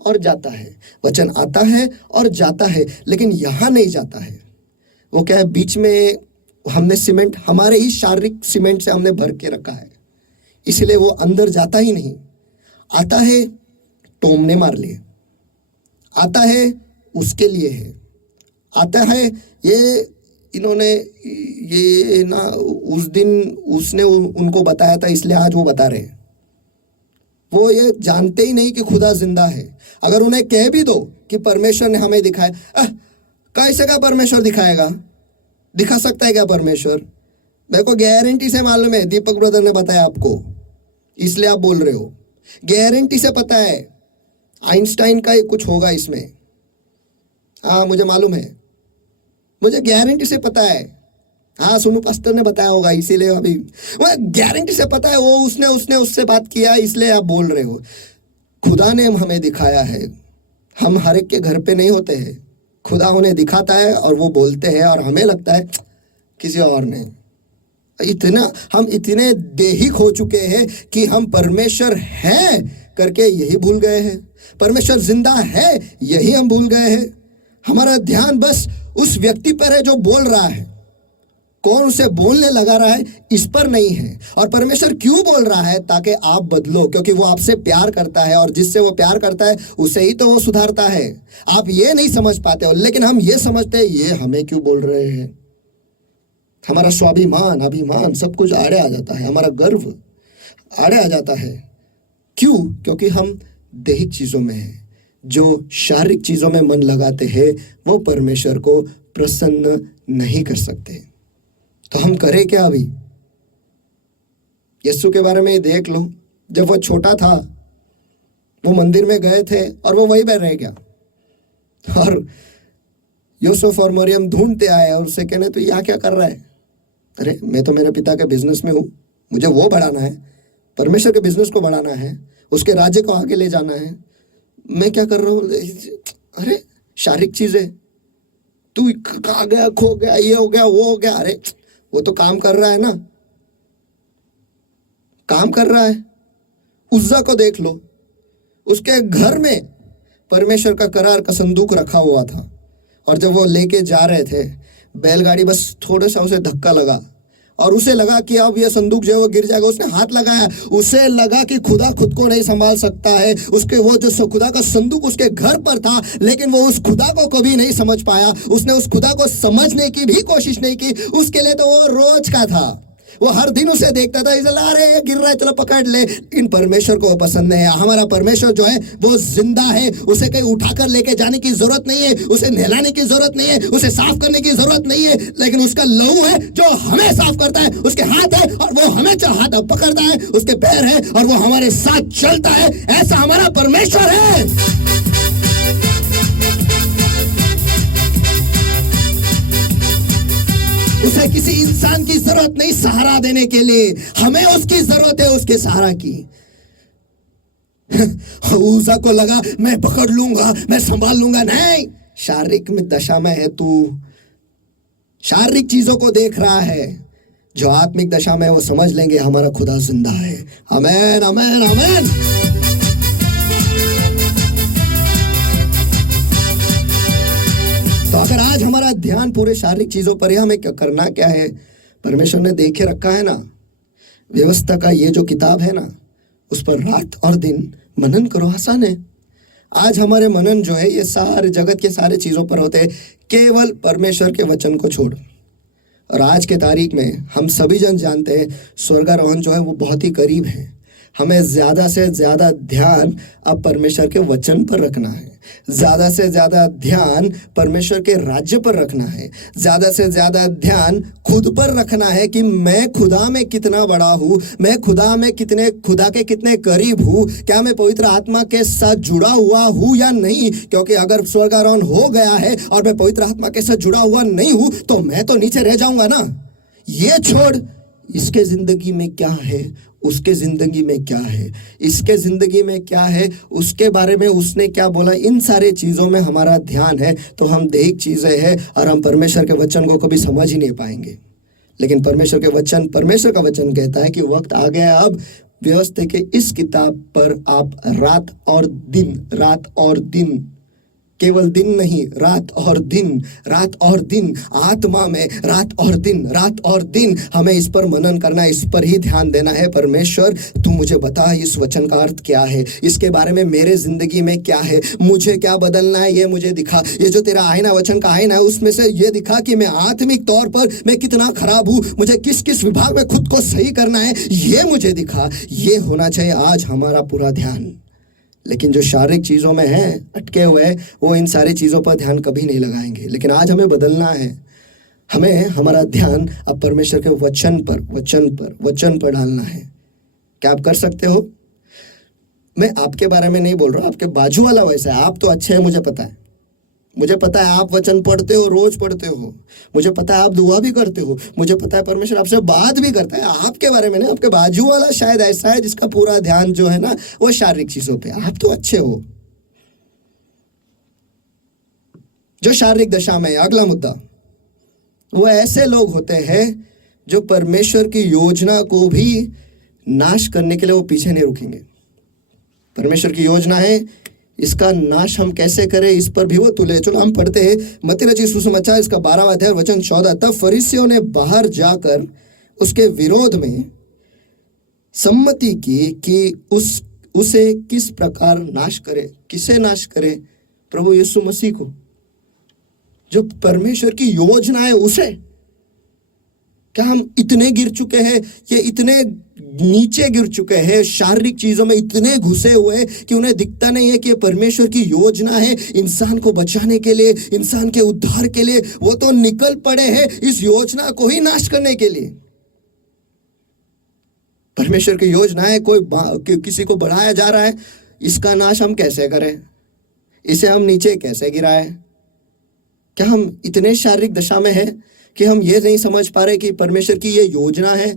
और जाता है, वचन आता है और जाता है, लेकिन यहाँ नहीं जाता है। वो क्या है, बीच में हमने सीमेंट, हमारे ही शारीरिक सीमेंट से हमने भर के रखा है, इसलिए वो अंदर जाता ही नहीं। आता है टोमने मार लिए, आता है उसके लिए है, आता है ये इन्होंने ये ना उस दिन उसने उनको बताया था, इसलिए आज वो बता रहे हैं। वो ये जानते ही नहीं कि खुदा जिंदा है। अगर उन्हें कह भी दो कि परमेश्वर ने हमें दिखाया, कैसे का परमेश्वर दिखाएगा? दिखा सकता है क्या परमेश्वर? मेरे को गारंटी से मालूम है, दीपक ब्रदर ने बताया आपको, इसलिए आप बोल रहे हो। गारंटी से पता है आइंस्टाइन का ही कुछ होगा इसमें। हाँ मुझे मालूम है, मुझे गारंटी से पता है। हाँ सोनू पास्टर ने बताया होगा, इसीलिए अभी गारंटी से पता है। वो उसने उससे बात किया, इसलिए आप बोल रहे हो। खुदा ने हमें दिखाया है। हम हर एक के घर पे नहीं होते हैं, खुदा उन्हें दिखाता है और वो बोलते हैं, और हमें लगता है किसी और ने। हम इतने देहिक हो चुके हैं कि हम परमेश्वर है करके यही भूल गए हैं। परमेश्वर जिंदा है यही हम भूल गए हैं। हमारा ध्यान बस उस व्यक्ति पर है जो बोल रहा है, कौन उसे बोलने लगा रहा है इस पर नहीं है। और परमेश्वर क्यों बोल रहा है? ताकि आप बदलो, क्योंकि वो आपसे प्यार करता है, और जिससे वो प्यार करता है उसे ही तो वो सुधारता है। आप ये नहीं समझ पाते हो, लेकिन हम ये समझते हैं ये हमें क्यों बोल रहे हैं। हमारा स्वाभिमान, अभिमान सब कुछ आड़े आ जाता है, हमारा गर्व आड़े आ जाता है। क्यों? क्योंकि हम दैहिक चीजों में हैं। जो शारीरिक चीजों में मन लगाते हैं वो परमेश्वर को प्रसन्न नहीं कर सकते। तो हम करें क्या? अभी यीशु के बारे में देख लो। जब वो छोटा था, वो मंदिर में गए थे और वो वहीं पर रह गया, और यूसुफ और मरियम ढूंढते आए और उससे कहने तो यहाँ क्या कर रहा है? अरे मैं तो मेरे पिता के बिजनेस में हूँ, मुझे वो बढ़ाना है, परमेश्वर के बिजनेस को बढ़ाना है, उसके राज्य को आगे ले जाना है। मैं क्या कर रहा हूँ? अरे शारीरिक चीजें, तू कहाँ गया, खो गया, ये हो गया, वो हो गया। अरे वो तो काम कर रहा है ना, काम कर रहा है। उज्जा को देख लो, उसके घर में परमेश्वर का करार का संदूक रखा हुआ था, और जब वो लेके जा रहे थे, बैलगाड़ी बस थोड़ा सा उसे धक्का लगा, और उसे लगा कि अब ये संदूक जो है वो गिर जाएगा। उसने हाथ लगाया, उसे लगा कि खुदा खुद को नहीं संभाल सकता है। उसके वो जो खुदा का संदूक उसके घर पर था, लेकिन वो उस खुदा को कभी नहीं समझ पाया। उसने उस खुदा को समझने की भी कोशिश नहीं की। उसके लिए तो वो रोज का था, वो हर दिन उसे देखता था, इसलिए अरे गिर रहा है चलो पकड़ ले। इन परमेश्वर को पसंद नहीं है। हमारा परमेश्वर जो है वो जिंदा है, उसे कहीं उठाकर लेके जाने की जरूरत नहीं है, उसे नहलाने की जरूरत नहीं है, उसे साफ करने की जरूरत नहीं है, लेकिन उसका लहू है जो हमें साफ करता है। उसके हाथ है और वो हमें हाथ पकड़ता है, उसके पैर है और वो हमारे साथ चलता है। ऐसा हमारा परमेश्वर है। उसे किसी इंसान की जरूरत नहीं सहारा देने के लिए, हमें उसकी जरूरत है, उसके सहारा की। उसा को लगा मैं पकड़ लूंगा, मैं संभाल लूंगा। नहीं, शारीरिक में दशा में है तू, शारीरिक चीजों को देख रहा है। जो आत्मिक दशा में वो समझ लेंगे हमारा खुदा जिंदा है। आमेन, आमेन, आमेन। तो अगर आज हमारा ध्यान पूरे शारीरिक चीजों पर है, हमें क्या करना क्या है? परमेश्वर ने देखे रखा है ना, व्यवस्था का ये जो किताब है ना, उस पर रात और दिन मनन करो। आसान है। आज हमारे मनन जो है ये सारे जगत के सारे चीज़ों पर होते हैं, केवल परमेश्वर के वचन को छोड़। और आज के तारीख में हम सभी जन जानते हैं स्वर्गारोहण जो है वो बहुत ही करीब है। हमें ज़्यादा से ज़्यादा ध्यान अब परमेश्वर के वचन पर रखना है, ज़्यादा से ज़्यादा ध्यान परमेश्वर के राज्य पर रखना है, ज़्यादा से ज़्यादा ध्यान खुद पर रखना है कि मैं खुदा में कितना बड़ा हूँ, मैं खुदा के कितने करीब हूँ, क्या मैं पवित्र आत्मा के साथ जुड़ा हुआ हूँ या नहीं। क्योंकि अगर स्वर्गारोहण हो गया है और मैं पवित्र आत्मा के साथ जुड़ा हुआ नहीं हूँ तो मैं तो नीचे रह जाऊंगा ना। ये छोड़, इसके जिंदगी में क्या है, उसके जिंदगी में क्या है, इसके जिंदगी में क्या है, उसके बारे में उसने क्या बोला, इन सारे चीज़ों में हमारा ध्यान है तो हम दैहिक चीज़ें हैं और हम परमेश्वर के वचन को कभी समझ ही नहीं पाएंगे। लेकिन परमेश्वर का वचन कहता है कि वक्त आ गया अब व्यवस्था के इस किताब पर आप रात और दिन, केवल दिन नहीं, रात और दिन, आत्मा में रात और दिन हमें इस पर मनन करना है, इस पर ही ध्यान देना है। परमेश्वर तू मुझे बता इस वचन का अर्थ क्या है, इसके बारे में मेरे जिंदगी में क्या है, मुझे क्या बदलना है, ये मुझे दिखा। ये जो तेरा आईना, वचन का आईना है, उसमें से ये दिखा कि मैं आत्मिक तौर पर मैं कितना खराब हूँ, मुझे किस किस विभाग में खुद को सही करना है, ये मुझे दिखा। ये होना चाहिए आज हमारा पूरा ध्यान। लेकिन जो शारीरिक चीज़ों में है अटके हुए, वो इन सारी चीज़ों पर ध्यान कभी नहीं लगाएंगे। लेकिन आज हमें बदलना है। हमें हमारा ध्यान अब परमेश्वर के वचन पर डालना है। क्या आप कर सकते हो? मैं आपके बारे में नहीं बोल रहा, आपके बाजू वाला वैसा है। आप तो अच्छे हैं, मुझे पता है आप वचन पढ़ते हो, रोज पढ़ते हो, मुझे पता है आप दुआ भी करते हो, मुझे पता है परमेश्वर आपसे बात भी करता है। आपके बारे में नहीं, आपके बाजू वाला शायद ऐसा है जिसका पूरा ध्यान जो है ना वो शारीरिक चीजों पे। आप तो अच्छे हो। जो शारीरिक दशा में, अगला मुद्दा, वो ऐसे लोग होते हैं जो परमेश्वर की योजना को भी नाश करने के लिए वो पीछे नहीं रुकेंगे। परमेश्वर की योजना है, इसका नाश हम कैसे करें, इस पर भी वो तुले। चलो हम पढ़ते हैं मत्ती रचित सुसमाचार इसका 12वां अध्याय वचन 14। तब फरीसियों ने बाहर जाकर उसके विरोध में सम्मति की कि उसे किस प्रकार नाश करे। किसे नाश करे? प्रभु यीशु मसीह को। जो परमेश्वर की योजना है उसे। क्या हम इतने गिर चुके हैं, ये इतने नीचे गिर चुके हैं, शारीरिक चीजों में इतने घुसे हुए हैं कि उन्हें दिखता नहीं है कि ये परमेश्वर की योजना है इंसान को बचाने के लिए, इंसान के उद्धार के लिए। वो तो निकल पड़े हैं इस योजना को ही नाश करने के लिए। परमेश्वर की योजना है, किसी को बढ़ाया जा रहा है, इसका नाश हम कैसे करें, इसे हम नीचे कैसे गिराएं। क्या हम इतने शारीरिक दशा में हैं कि हम ये नहीं समझ पा रहे कि परमेश्वर की ये योजना है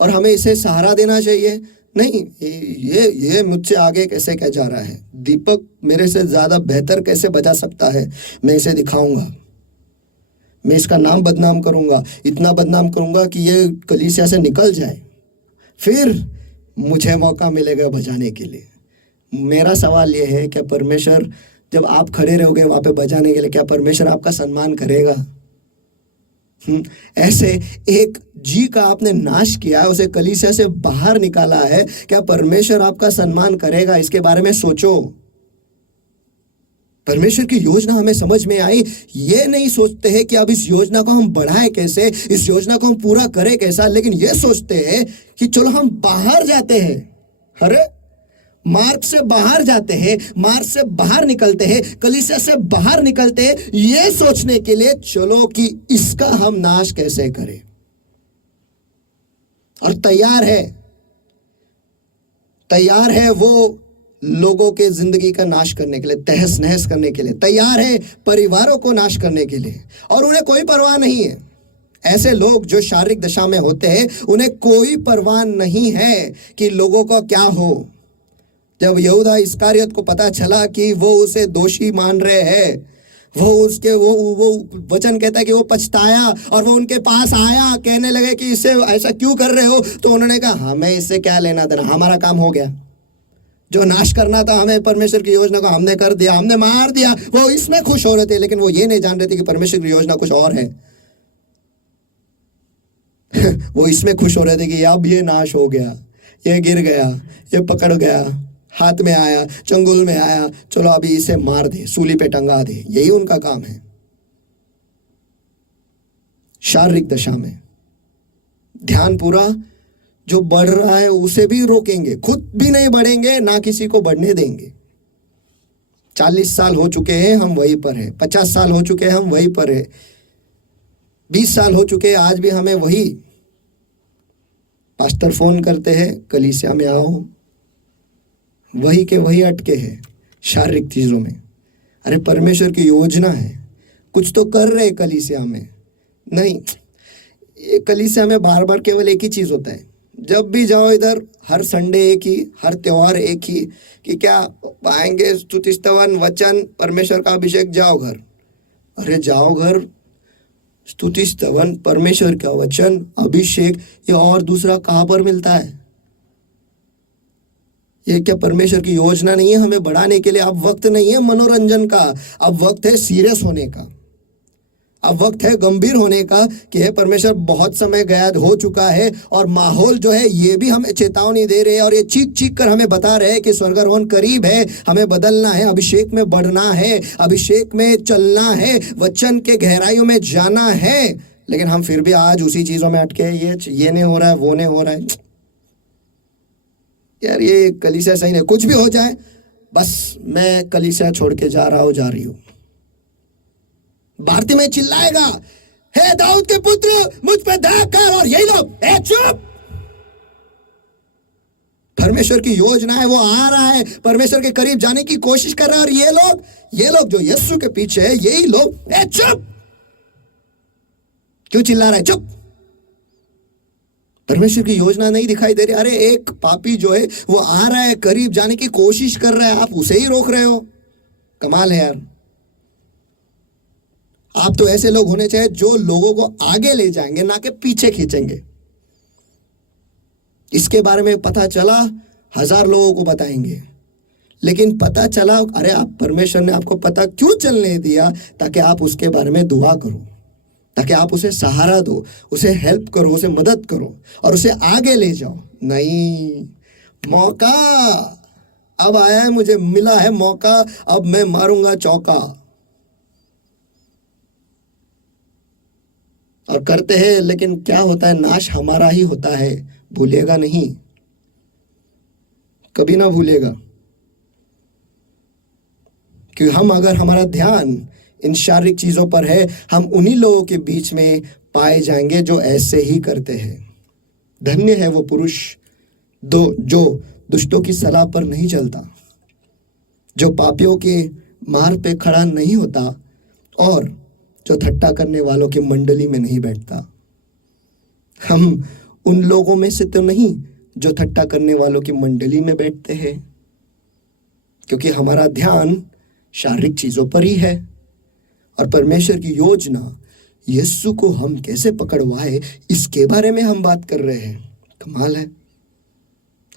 और हमें इसे सहारा देना चाहिए? नहीं, ये मुझसे आगे कैसे क्या जा रहा है, दीपक मेरे से ज़्यादा बेहतर कैसे बजा सकता है, मैं इसे दिखाऊंगा, मैं इसका नाम बदनाम करूंगा, इतना बदनाम करूंगा कि ये कलीसिया से निकल जाए, फिर मुझे मौका मिलेगा बजाने के लिए। मेरा सवाल ये है, क्या परमेश्वर जब आप खड़े रहोगे वहाँ पे बजाने के लिए, क्या परमेश्वर आपका सम्मान करेगा? ऐसे एक जी का आपने नाश किया है, उसे कलीसिया से बाहर निकाला है, क्या परमेश्वर आपका सम्मान करेगा? इसके बारे में सोचो। परमेश्वर की योजना हमें समझ में आई, ये नहीं सोचते हैं कि अब इस योजना को हम बढ़ाएं कैसे, इस योजना को हम पूरा करें कैसा, लेकिन ये सोचते हैं कि चलो हम बाहर जाते हैं। अरे मार्ग से बाहर जाते हैं, मार्ग से बाहर निकलते हैं, कलीसिया से बाहर निकलते हैं, ये सोचने के लिए चलो कि इसका हम नाश कैसे करें। और तैयार है वो लोगों के जिंदगी का नाश करने के लिए, तहस नहस करने के लिए, तैयार है परिवारों को नाश करने के लिए, और उन्हें कोई परवाह नहीं है। ऐसे लोग जो शारीरिक दशा में होते हैं उन्हें कोई परवाह नहीं है कि लोगों को क्या हो। जब यहूदा इस्कारियत को पता चला कि वो उसे दोषी मान रहे हैं, वो वचन कहता है कि वो पछताया और वो उनके पास आया, कहने लगे कि इससे ऐसा क्यों कर रहे हो, तो उन्होंने कहा हमें इससे क्या लेना देना, हमारा काम हो गया, जो नाश करना था हमें परमेश्वर की योजना को हमने कर दिया, हमने मार दिया। वो इसमें खुश हो रहे थे, लेकिन वो ये नहीं जान रहे थे कि परमेश्वर की योजना कुछ और है। वो इसमें खुश हो रहे थे कि अब ये नाश हो गया, ये गिर गया, ये पकड़ गया, हाथ में आया, चंगुल में आया, चलो अभी इसे मार दे, सूली पे टंगा दे। यही उनका काम है। शारीरिक दशा में ध्यान पूरा जो बढ़ रहा है उसे भी रोकेंगे, खुद भी नहीं बढ़ेंगे, ना किसी को बढ़ने देंगे। 40 साल हो चुके हैं, हम वहीं पर हैं। 50 साल हो चुके हैं, हम वहीं पर हैं। 20 साल हो चुके हैं, आज भी हमें वही पास्टर फोन करते हैं, कलीसिया में आओ, वही के वही अटके हैं शारीरिक चीजों में। अरे परमेश्वर की योजना है, कुछ तो कर रहे कलीसिया में। नहीं, ये कलीसिया में बार बार केवल एक ही चीज होता है, जब भी जाओ इधर हर संडे एक ही, हर त्योहार एक ही, कि क्या पाएंगे स्तुति स्तवन वचन परमेश्वर का अभिषेक, जाओ घर। अरे जाओ घर, स्तुति स्तवन परमेश्वर का वचन अभिषेक, ये और दूसरा कहाँ पर मिलता है? ये क्या परमेश्वर की योजना नहीं है हमें बढ़ाने के लिए? अब वक्त नहीं है मनोरंजन का, अब वक्त है सीरियस होने का, अब वक्त है गंभीर होने का कि हे परमेश्वर बहुत समय गया हो चुका है और माहौल जो है ये भी हमें चेतावनी दे रहे हैं और ये चीख चीख कर हमें बता रहे हैं कि स्वर्गारोहण करीब है, हमें बदलना है, अभिषेक में बढ़ना है, अभिषेक में चलना है, वचन के गहराइयों में जाना है। लेकिन हम फिर भी आज उसी चीजों में अटके, ये नहीं हो रहा है, वो नहीं हो रहा है। यार ये कलीसिया सही नहीं, कुछ भी हो जाए बस मैं कलीसिया छोड़ के जा रहा हूं, जा रही हूं। भारती में चिल्लाएगा, हे दाऊद के पुत्र मुझ पे दया कर, और यही लोग चुप। परमेश्वर की योजना है, वो आ रहा है, परमेश्वर के करीब जाने की कोशिश कर रहा है, और ये लोग जो यीशु के पीछे है, यही लोग चुप। क्यों चिल्ला रहा है? चुप। परमेश्वर की योजना नहीं दिखाई दे रही। अरे एक पापी जो है वो आ रहा है, करीब जाने की कोशिश कर रहा है, आप उसे ही रोक रहे हो। कमाल है यार। आप तो ऐसे लोग होने चाहिए जो लोगों को आगे ले जाएंगे, ना कि पीछे खींचेंगे। इसके बारे में पता चला 1000 लोगों को बताएंगे, लेकिन पता चला, अरे आप परमेश्वर ने आपको पता क्यों चलने दिया? ताकि आप उसके बारे में दुआ करो, ताकि आप उसे सहारा दो, उसे हेल्प करो, उसे मदद करो और उसे आगे ले जाओ। नहीं, मौका अब आया है, मुझे मिला है मौका, अब मैं मारूंगा चौका। और करते हैं, लेकिन क्या होता है? नाश हमारा ही होता है। भूलिएगा नहीं, कभी ना भूलिएगा, कि हम अगर हमारा ध्यान इन शारीरिक चीजों पर है, हम उन्हीं लोगों के बीच में पाए जाएंगे जो ऐसे ही करते हैं। धन्य है वो पुरुष जो दुष्टों की सलाह पर नहीं चलता, जो पापियों के मार्ग पे खड़ा नहीं होता, और जो ठट्टा करने वालों की मंडली में नहीं बैठता। हम उन लोगों में से तो नहीं जो ठट्टा करने वालों की मंडली में बैठते हैं, क्योंकि हमारा ध्यान शारीरिक चीजों पर ही है। और परमेश्वर की योजना, यीशु को हम कैसे पकड़वाए, इसके बारे में हम बात कर रहे हैं। कमाल है।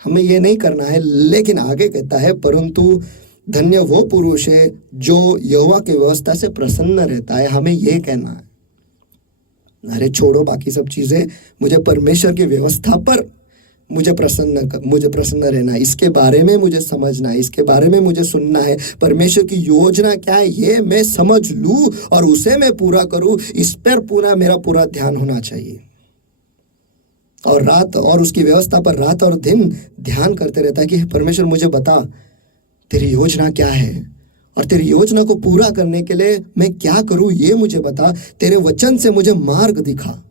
हमें ये नहीं करना है, लेकिन आगे कहता है, परंतु धन्य वो पुरुष है जो यहोवा की व्यवस्था से प्रसन्न रहता है। हमें ये कहना है, अरे छोड़ो बाकी सब चीजें, मुझे परमेश्वर की व्यवस्था पर मुझे प्रसन्न रहना है, इसके बारे में मुझे समझना है, इसके बारे में मुझे सुनना है। परमेश्वर की योजना क्या है ये मैं समझ लूं और उसे मैं पूरा करूं, इस पर मेरा पूरा ध्यान होना चाहिए। और रात और उसकी व्यवस्था पर रात और दिन ध्यान करते रहता है कि परमेश्वर मुझे बता तेरी योजना क्या है, और तेरी योजना को पूरा करने के लिए मैं क्या करूं ये मुझे बता, तेरे वचन से मुझे मार्ग दिखा।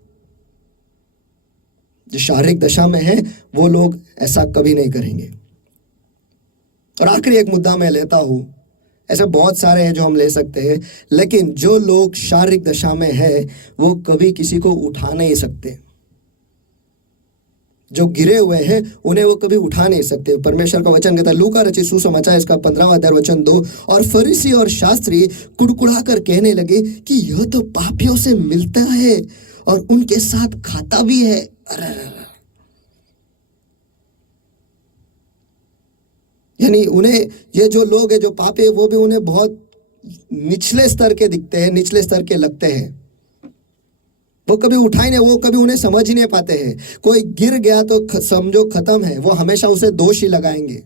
जो शारीरिक दशा में है वो लोग ऐसा कभी नहीं करेंगे। और आखिरी एक मुद्दा मैं लेता हूं, ऐसे बहुत सारे हैं जो हम ले सकते हैं, लेकिन जो लोग शारीरिक दशा में है वो कभी किसी को उठा नहीं सकते। जो गिरे हुए हैं उन्हें वो कभी उठा नहीं सकते। परमेश्वर का वचन कहता है, लूका रचित सुसमाचार इसका 15वां अध्याय वचन 2, और फरीसी और शास्त्री कुड़कुड़ा कर कहने लगे कि यह तो पापियों से मिलता है और उनके साथ खाता भी है। यानी उन्हें, ये जो लोग हैं जो पापी है, वो भी उन्हें बहुत निचले स्तर के दिखते हैं, निचले स्तर के लगते हैं। वो कभी उठा ही नहीं, वो कभी उन्हें समझ ही नहीं पाते हैं। कोई गिर गया तो समझो खत्म है, वो हमेशा उसे दोष ही लगाएंगे,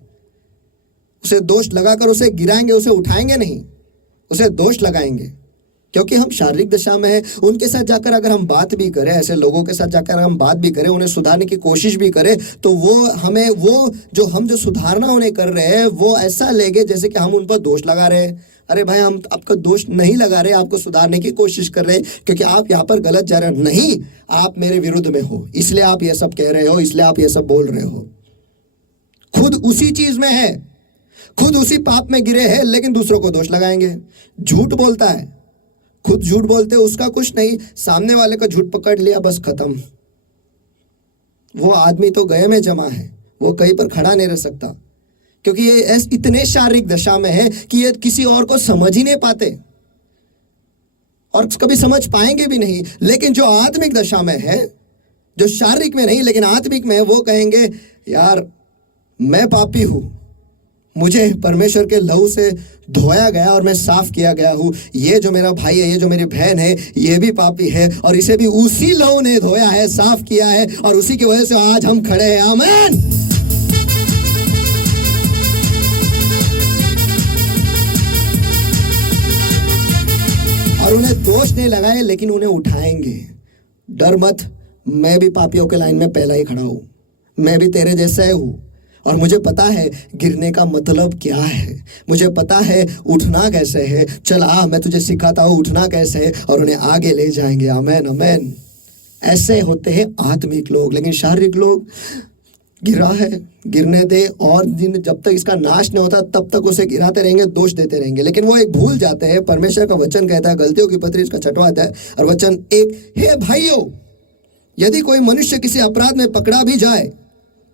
उसे दोष लगाकर उसे गिराएंगे, उसे उठाएंगे नहीं, उसे दोष लगाएंगे। क्योंकि हम शारीरिक दशा में हैं। उनके साथ जाकर अगर हम बात भी करें, ऐसे लोगों के साथ जाकर हम बात भी करें, उन्हें सुधारने की कोशिश भी करें, तो वो हमें हम जो सुधारना उन्हें कर रहे हैं वो ऐसा लेंगे जैसे कि हम उन पर दोष लगा रहे हैं। अरे भाई, हम आपका दोष नहीं लगा रहे, आपको सुधारने की कोशिश कर रहे हैं, क्योंकि आप यहाँ पर गलत जा रहे हो। नहीं, आप मेरे विरुद्ध में हो, इसलिए आप ये सब कह रहे हो, इसलिए आप ये सब बोल रहे हो। खुद उसी चीज में है, खुद उसी पाप में गिरे हैं, लेकिन दूसरों को दोष लगाएंगे। झूठ बोलता है, खुद झूठ बोलते उसका कुछ नहीं, सामने वाले का झूठ पकड़ लिया, बस खत्म। वो आदमी तो गए में जमा है, वो कहीं पर खड़ा नहीं रह सकता, क्योंकि ये इतने शारीरिक दशा में है कि ये किसी और को समझ ही नहीं पाते और कभी समझ पाएंगे भी नहीं। लेकिन जो आत्मिक दशा में है, जो शारीरिक में नहीं लेकिन आत्मिक में है, वो कहेंगे यार मैं पापी हूं, मुझे परमेश्वर के लहू से धोया गया और मैं साफ किया गया हूं। ये जो मेरा भाई है, ये जो मेरी बहन है, ये भी पापी है और इसे भी उसी लहू ने धोया है, साफ किया है, और उसी की वजह से आज हम खड़े हैं। आमीन। और उन्हें दोष नहीं लगाए, लेकिन उन्हें उठाएंगे। डर मत, मैं भी पापियों के लाइन में पहला ही खड़ा हूं, मैं भी तेरे जैसा हूं, और मुझे पता है गिरने का मतलब क्या है, मुझे पता है उठना कैसे है। चल आ, मैं तुझे सिखाता हूँ उठना कैसे है, और उन्हें आगे ले जाएंगे। आमीन आमीन। ऐसे होते हैं आत्मिक लोग। लेकिन शारीरिक लोग, गिरा है, गिरने दे, और दिन जब तक इसका नाश नहीं होता तब तक उसे गिराते रहेंगे, दोष देते रहेंगे। लेकिन वो एक भूल जाते हैं, परमेश्वर का वचन कहता है, गलतियों की पत्री इसका 6वां अध्याय और वचन 1, हे भाइयों, यदि कोई मनुष्य किसी अपराध में पकड़ा भी जाए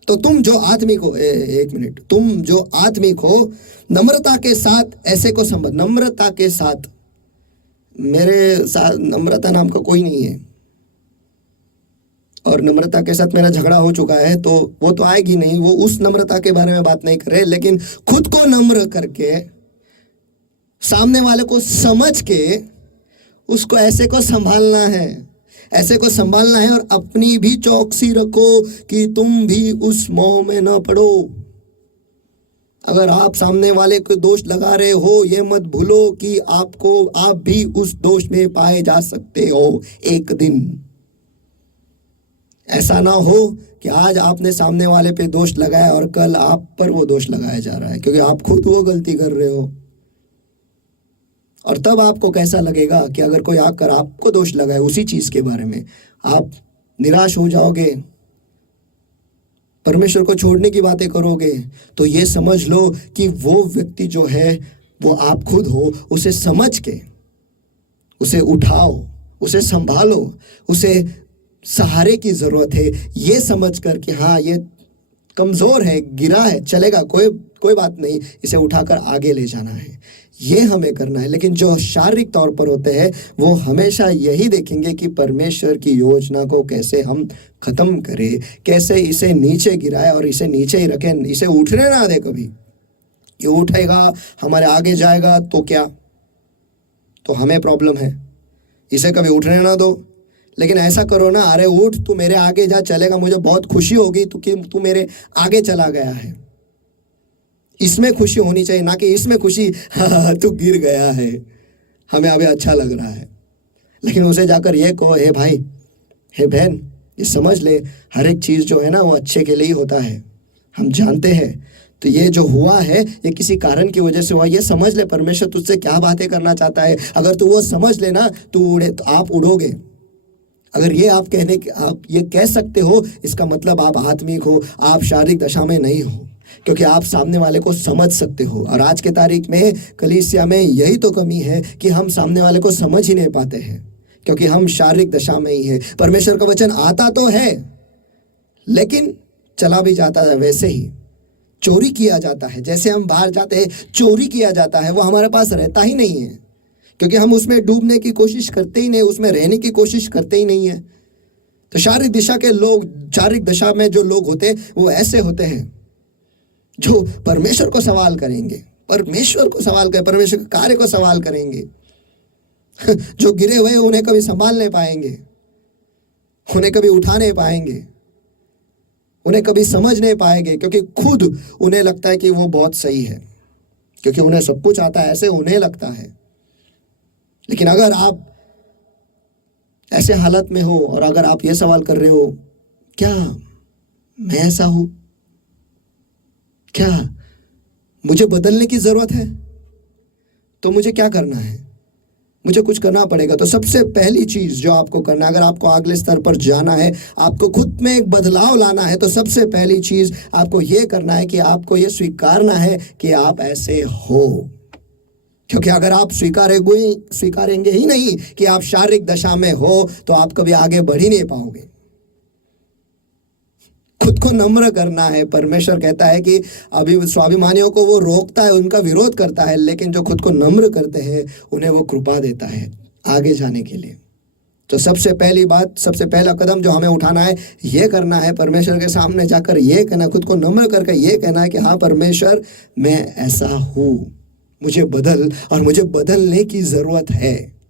तो तुम जो आत्मिक हो, एक मिनट, तुम जो आत्मिक हो नम्रता के साथ ऐसे को संबंध, नम्रता के साथ, मेरे साथ नम्रता नाम का कोई नहीं है, और नम्रता के साथ मेरा झगड़ा हो चुका है, तो वो तो आएगी नहीं, वो उस नम्रता के बारे में बात नहीं करे, लेकिन खुद को नम्र करके सामने वाले को समझ के उसको ऐसे को संभालना है, ऐसे को संभालना है। और अपनी भी चौकसी रखो कि तुम भी उस मोह में न पड़ो। अगर आप सामने वाले को दोष लगा रहे हो, ये मत भूलो कि आप भी उस दोष में पाए जा सकते हो एक दिन। ऐसा ना हो कि आज आपने सामने वाले पे दोष लगाया और कल आप पर वो दोष लगाया जा रहा है, क्योंकि आप खुद वो गलती कर रहे हो। और तब आपको कैसा लगेगा कि अगर कोई आकर आपको दोष लगाए उसी चीज के बारे में, आप निराश हो जाओगे, परमेश्वर को छोड़ने की बातें करोगे। तो ये समझ लो कि वो व्यक्ति जो है वो आप खुद हो। उसे समझ के उसे उठाओ, उसे संभालो, उसे सहारे की जरूरत है, ये समझ कर कि हाँ ये कमजोर है, गिरा है, चलेगा, कोई बात नहीं, इसे उठाकर आगे ले जाना है, ये हमें करना है। लेकिन जो शारीरिक तौर पर होते हैं वो हमेशा यही देखेंगे कि परमेश्वर की योजना को कैसे हम खत्म करें, कैसे इसे नीचे गिराए और इसे नीचे ही रखें, इसे उठने ना दे। कभी ये उठेगा, हमारे आगे जाएगा तो क्या, तो हमें प्रॉब्लम है, इसे कभी उठने ना दो। लेकिन ऐसा करो ना, अरे उठ, तू मेरे आगे जा, चलेगा, मुझे बहुत खुशी होगी तू मेरे आगे चला गया है। इसमें खुशी होनी चाहिए, ना कि इसमें खुशी तू गिर गया है, हमें अभी अच्छा लग रहा है। लेकिन उसे जाकर ये कहो, हे भाई, हे बहन, ये समझ ले, हर एक चीज़ जो है ना वो अच्छे के लिए ही होता है, हम जानते हैं। तो ये जो हुआ है ये किसी कारण की वजह से हुआ, ये समझ ले परमेश्वर तुझसे क्या बातें करना चाहता है। अगर तू वो समझ लेना, तू उड़े तो आप उड़ोगे। अगर ये आप ये कह सकते हो, इसका मतलब आप आत्मिक हो, आप शारीरिक दशा में नहीं हो, क्योंकि आप सामने वाले को समझ सकते हो। और आज के तारीख में कलीसिया में यही तो कमी है कि हम सामने वाले को समझ ही नहीं पाते हैं, क्योंकि हम शारीरिक दशा में ही है। परमेश्वर का वचन आता तो है लेकिन चला भी जाता है, वैसे ही चोरी किया जाता है। जैसे हम बाहर जाते हैं चोरी किया जाता है, वो हमारे पास रहता ही नहीं है, क्योंकि हम उसमें डूबने की कोशिश करते ही नहीं, उसमें रहने की कोशिश करते ही नहीं है। तो शारीरिक दिशा के लोग, शारीरिक दशा में जो लोग होते हैं वो ऐसे होते हैं जो परमेश्वर को सवाल करेंगे, परमेश्वर के कार्य को सवाल करेंगे। जो गिरे हुए उन्हें कभी संभाल नहीं पाएंगे, उन्हें कभी उठा नहीं पाएंगे, उन्हें कभी समझ नहीं पाएंगे, क्योंकि खुद उन्हें लगता है कि वो बहुत सही है, क्योंकि उन्हें सब कुछ आता है, ऐसे उन्हें लगता है। लेकिन अगर आप ऐसे हालत में हो और अगर आप ये सवाल कर रहे हो, क्या मैं ऐसा हूं, क्या मुझे बदलने की जरूरत है, तो मुझे क्या करना है? मुझे कुछ करना पड़ेगा। तो सबसे पहली चीज जो आपको करना है, अगर आपको अगले स्तर पर जाना है, आपको खुद में एक बदलाव लाना है, तो सबसे पहली चीज आपको यह करना है कि आपको यह स्वीकारना है कि आप ऐसे हो। क्योंकि अगर आप स्वीकारेंगे ही नहीं कि आप शारीरिक दशा में हो, तो आप कभी आगे बढ़ ही नहीं पाओगे। खुद को नम्र करना है। परमेश्वर कहता है कि अभी स्वाभिमानियों को वो रोकता है, उनका विरोध करता है, लेकिन जो खुद को नम्र करते हैं उन्हें वो कृपा देता है आगे जाने के लिए। तो सबसे पहली बात, सबसे पहला कदम जो हमें उठाना है, ये करना है, परमेश्वर के सामने जाकर ये कहना, खुद को नम्र करके ये कहना है कि हाँ परमेश्वर, मैं ऐसा हूं, मुझे बदल, और मुझे बदलने की जरूरत है।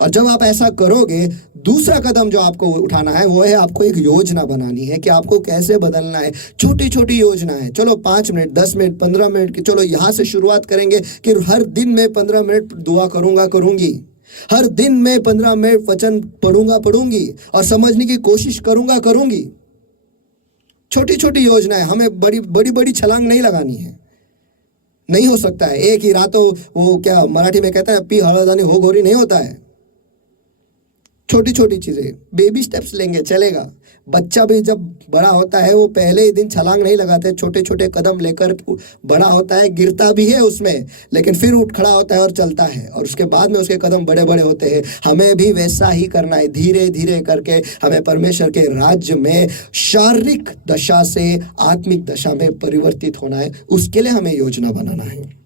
और जब आप ऐसा करोगे, दूसरा कदम जो आपको उठाना है वो है आपको एक योजना बनानी है कि आपको कैसे बदलना है। छोटी छोटी योजना है। चलो 5 मिनट, 10 मिनट, 15 मिनट की, चलो यहाँ से शुरुआत करेंगे कि हर दिन में 15 मिनट दुआ करूंगी, हर दिन में 15 मिनट वचन पढ़ूंगी और समझने की कोशिश करूंगी। छोटी छोटी योजना है, हमें बड़ी बड़ी छलांग नहीं लगानी है। नहीं हो सकता है एक ही रातों, वो क्या मराठी में कहता है, पी हळदानी हो गोरी, नहीं होता है। छोटी छोटी चीजें, बेबी स्टेप्स लेंगे, चलेगा। बच्चा भी जब बड़ा होता है वो पहले ही दिन छलांग नहीं लगाते, छोटे छोटे कदम लेकर बड़ा होता है, गिरता भी है उसमें, लेकिन फिर उठ खड़ा होता है और चलता है, और उसके बाद में उसके कदम बड़े बड़े होते हैं। हमें भी वैसा ही करना है, धीरे धीरे करके हमें परमेश्वर के राज्य में शारीरिक दशा से आत्मिक दशा में परिवर्तित होना है। उसके लिए हमें योजना बनाना है।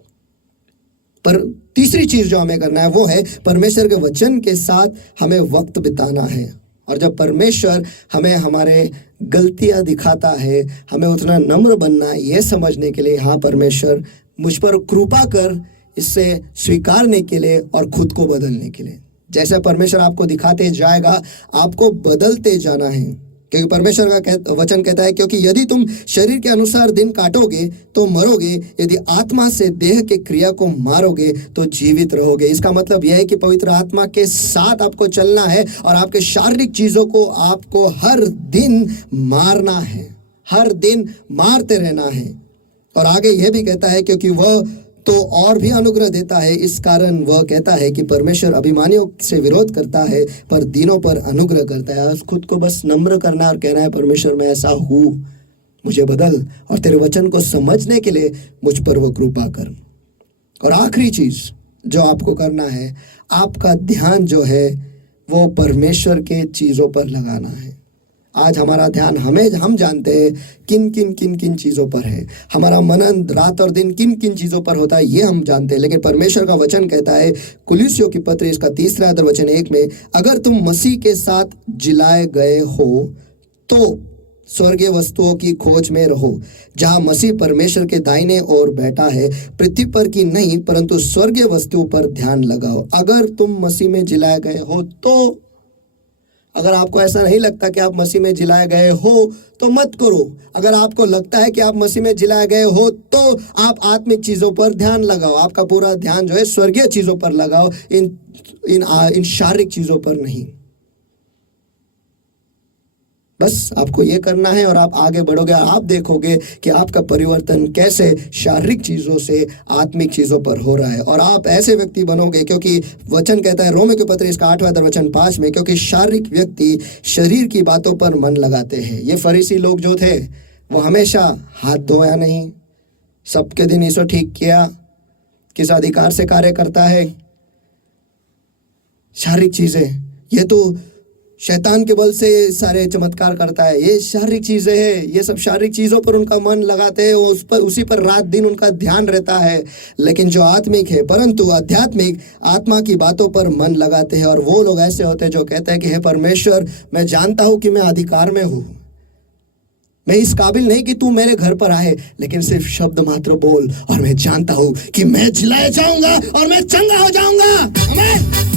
पर तीसरी चीज जो हमें करना है वो है परमेश्वर के वचन के साथ हमें वक्त बिताना है। और जब परमेश्वर हमें हमारे गलतियां दिखाता है, हमें उतना नम्र बनना है ये समझने के लिए, हाँ परमेश्वर मुझ पर कृपा कर, इससे स्वीकारने के लिए और खुद को बदलने के लिए। जैसे परमेश्वर आपको दिखाते जाएगा, आपको बदलते जाना है। क्योंकि परमेश्वर का वचन कहता है, क्योंकि यदि तुम शरीर के अनुसार दिन काटोगे तो मरोगे, यदि आत्मा से देह के क्रिया को मारोगे तो जीवित रहोगे। इसका मतलब यह है कि पवित्र आत्मा के साथ आपको चलना है और आपके शारीरिक चीजों को आपको हर दिन मारना है, हर दिन मारते रहना है। और आगे यह भी कहता है, क्योंकि वह तो और भी अनुग्रह देता है, इस कारण वह कहता है कि परमेश्वर अभिमानियों से विरोध करता है पर दीनों पर अनुग्रह करता है। खुद को बस नम्र करना और कहना है, परमेश्वर मैं ऐसा हूँ, मुझे बदल, और तेरे वचन को समझने के लिए मुझ पर वो कृपा कर। और आखिरी चीज जो आपको करना है, आपका ध्यान जो है वो परमेश्वर के चीजों पर लगाना है। आज हमारा ध्यान हम जानते हैं किन चीजों पर है, हमारा मनन रात और दिन किन चीजों पर होता है ये हम जानते हैं। लेकिन परमेश्वर का वचन कहता है, कुलिस्सियों की पत्री इसका 3 अध्याय वचन 1 में, अगर तुम मसीह के साथ जिलाए गए हो तो स्वर्गीय वस्तुओं की खोज में रहो, जहां मसीह परमेश्वर के दाहिने ओर बैठा है, पृथ्वी पर की नहीं परंतु स्वर्गीय वस्तुओं पर ध्यान लगाओ। अगर तुम मसीह में जिलाए गए हो तो, अगर आपको ऐसा नहीं लगता कि आप मसीह में जिलाए गए हो तो मत करो। अगर आपको लगता है कि आप मसीह में जिलाए गए हो तो आप आत्मिक चीजों पर ध्यान लगाओ, आपका पूरा ध्यान जो है स्वर्गीय चीजों पर लगाओ, इन शारीरिक चीजों पर नहीं। बस आपको ये करना है और आप आगे बढ़ोगे। आप देखोगे कि आपका परिवर्तन कैसे शारीरिक चीजों से आत्मिक चीजों पर हो रहा है, और आप ऐसे व्यक्ति बनोगे, क्योंकि वचन कहता है रोमियो के पत्र इसका 8वां अध्याय वचन 5 में, क्योंकि शारीरिक व्यक्ति शरीर की बातों पर मन लगाते हैं। ये फरीसी लोग जो थे वो हमेशा हाथ धोया नहीं, सबके दिन ईसो ठीक किया, किस अधिकार से कार्य करता है, शारीरिक चीजें, ये तो शैतान के बल से सारे चमत्कार करता है, ये शारीरिक चीजें हैं, ये सब शारीरिक चीजों पर उनका मन लगाते हैं, उसी पर रात दिन उनका ध्यान रहता है। लेकिन जो आत्मिक है, परंतु आध्यात्मिक आत्मा की बातों पर मन लगाते हैं, और वो लोग ऐसे होते हैं जो कहते हैं कि हे परमेश्वर, मैं जानता हूं कि मैं अधिकार में हूं, मैं इस काबिल नहीं कि तू मेरे घर पर आए, लेकिन सिर्फ शब्द मात्र बोल और मैं जानता हूं कि मैं जिलाया जाऊंगा और मैं चंगा हो जाऊंगा। आमीन।